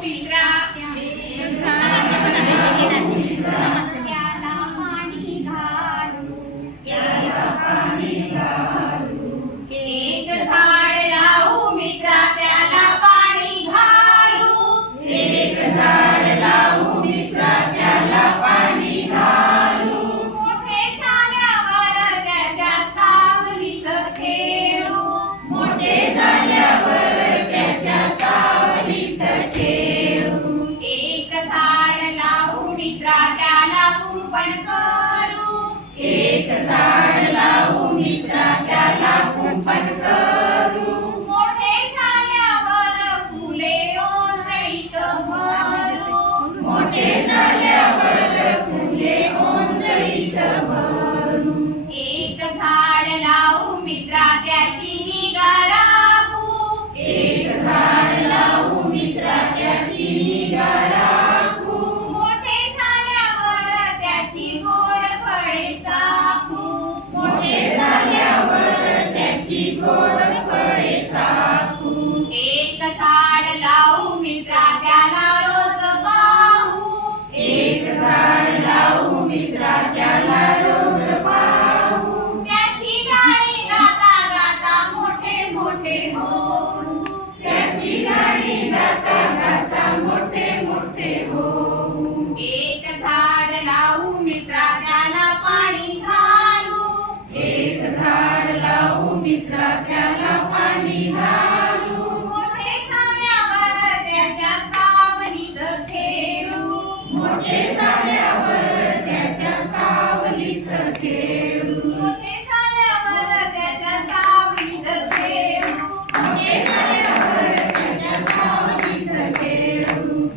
मित्रा त्याला पाणी घालू एक झाड लावू मित्रा त्याला पाणी घालू एक झाड लावू मित्रा त्याला पाणी घालू मोठे झाल्यावर त्याच्या सावलीत खेळू मोठे झाल्यावर त्याच्या सावलीत खेळू एक झाड लावू मित्रा त्याला कुंपण करू एक झाड लावू मित्रा त्याला कुंपण करू मोठे झाल्यावर फुले ओंजळीत भरू मोठे झाल्यावर फुले ओंजळीत भरू एक झाड लावू मित्रा त्याची निगा राखू एक झाड लावू मित्रा त्याची निगा राखू मोठे झाल्यावर त्याची गोड फळे चाखू मोठे झाल्यावर त्याची गोड फळे चाखू एक झाड लावू मित्रा त्याला रोज पाहू एक झाड लावू मित्रा त्याला रोज पाहू त्याची गाणी गाता गाता मोठे मोठे होऊ त्याची गाणी गाता गाता मोठे मोठे होऊ एक झाड लावू मित्रा त्याला पाणी घालू एक झाड लावू मित्रा त्याला पाणी घालू मोठे झाल्यावर त्याच्या सावलीत खेळू मोठे झाल्यावर त्याच्या सावलीत खेळू मोठे झाल्यावर त्याच्या सावलीत खेळू मोठे झाल्यावर त्याच्या सावलीत खेळू